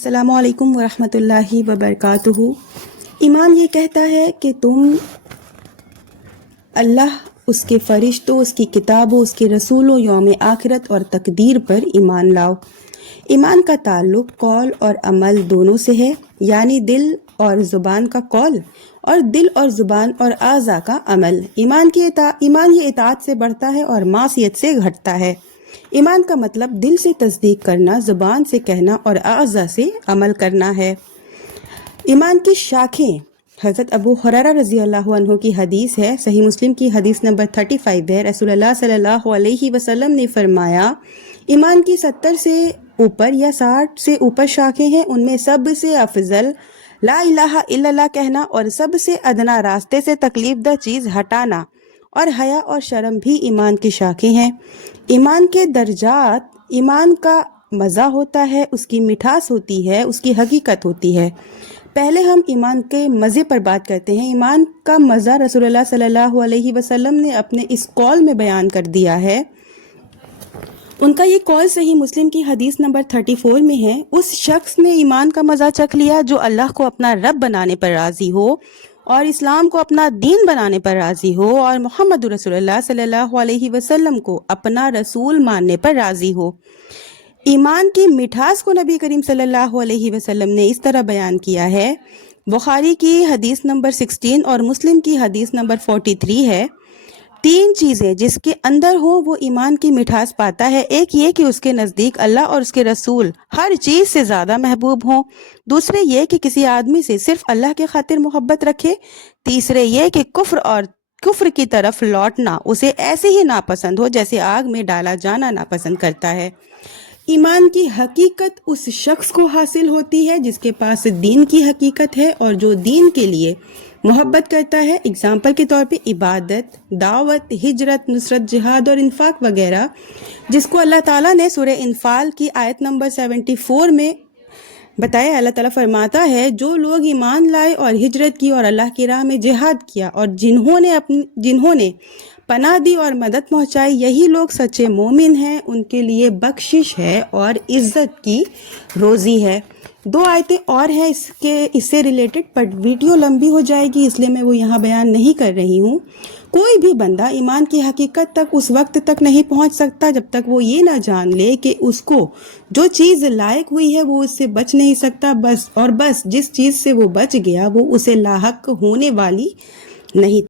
السلام علیکم ورحمۃ اللہ وبرکاتہ۔ ایمان یہ کہتا ہے کہ تم اللہ، اس کے فرشتوں، اس کی کتابوں، اس کے رسولوں، یوم آخرت اور تقدیر پر ایمان لاؤ۔ ایمان کا تعلق قول اور عمل دونوں سے ہے، یعنی دل اور زبان کا قول اور دل اور زبان اور اعضاء کا عمل۔ ایمان یہ اطاعت سے بڑھتا ہے اور معصیت سے گھٹتا ہے۔ ایمان کا مطلب دل سے تصدیق کرنا، زبان سے کہنا اور اعضاء سے عمل کرنا ہے۔ ایمان کی شاخیں، حضرت ابو ہریرہ رضی اللہ عنہ کی حدیث ہے، صحیح مسلم کی حدیث نمبر 35 ہے۔ رسول اللہ صلی اللہ علیہ وسلم نے فرمایا، ایمان کی 70 سے اوپر یا 60 سے اوپر شاخیں ہیں، ان میں سب سے افضل لا الہ الا اللہ کہنا اور سب سے ادنا راستے سے تکلیف دہ چیز ہٹانا اور حیا اور شرم بھی ایمان کی شاخیں ہیں۔ ایمان کے درجات، ایمان کا مزہ ہوتا ہے، اس کی مٹھاس ہوتی ہے، اس کی حقیقت ہوتی ہے۔ پہلے ہم ایمان کے مزے پر بات کرتے ہیں۔ ایمان کا مزہ رسول اللہ صلی اللہ علیہ وسلم نے اپنے اس قول میں بیان کر دیا ہے۔ ان کا یہ قول صحیح مسلم کی حدیث نمبر 34 میں ہے، اس شخص نے ایمان کا مزہ چکھ لیا جو اللہ کو اپنا رب بنانے پر راضی ہو اور اسلام کو اپنا دین بنانے پر راضی ہو اور محمد رسول اللہ صلی اللہ علیہ وسلم کو اپنا رسول ماننے پر راضی ہو۔ ایمان کی مٹھاس کو نبی کریم صلی اللہ علیہ وسلم نے اس طرح بیان کیا ہے، بخاری کی حدیث نمبر 16 اور مسلم کی حدیث نمبر 43 ہے، 3 چیزیں جس کے اندر ہوں وہ ایمان کی مٹھاس پاتا ہے۔ ایک یہ کہ اس کے نزدیک اللہ اور اس کے رسول ہر چیز سے زیادہ محبوب ہوں، دوسرے یہ کہ کسی آدمی سے صرف اللہ کے خاطر محبت رکھے، تیسرے یہ کہ کفر کی طرف لوٹنا اسے ایسے ہی ناپسند ہو جیسے آگ میں ڈالا جانا ناپسند کرتا ہے۔ ایمان کی حقیقت اس شخص کو حاصل ہوتی ہے جس کے پاس دین کی حقیقت ہے اور جو دین کے لیے محبت کرتا ہے۔ اگزامپل کے طور پہ عبادت، دعوت، ہجرت، نصرت، جہاد اور انفاق وغیرہ، جس کو اللہ تعالیٰ نے سورہ انفال کی آیت نمبر 74 میں بتایا۔ اللہ تعالیٰ فرماتا ہے، جو لوگ ایمان لائے اور ہجرت کی اور اللہ کی راہ میں جہاد کیا اور جنہوں نے پناہ دی اور مدد پہنچائی، یہی لوگ سچے مومن ہیں، ان کے لیے بخشش ہے اور عزت کی روزی ہے۔ 2 آیتیں اور ہیں اس سے ریلیٹڈ، بٹ ویڈیو لمبی ہو جائے گی اس لیے میں وہ یہاں بیان نہیں کر رہی ہوں۔ کوئی بھی بندہ ایمان کی حقیقت تک اس وقت تک نہیں پہنچ سکتا جب تک وہ یہ نہ جان لے کہ اس کو جو چیز لائق ہوئی ہے وہ اس سے بچ نہیں سکتا، بس جس چیز سے وہ بچ گیا وہ اسے لاحق ہونے والی نہیں۔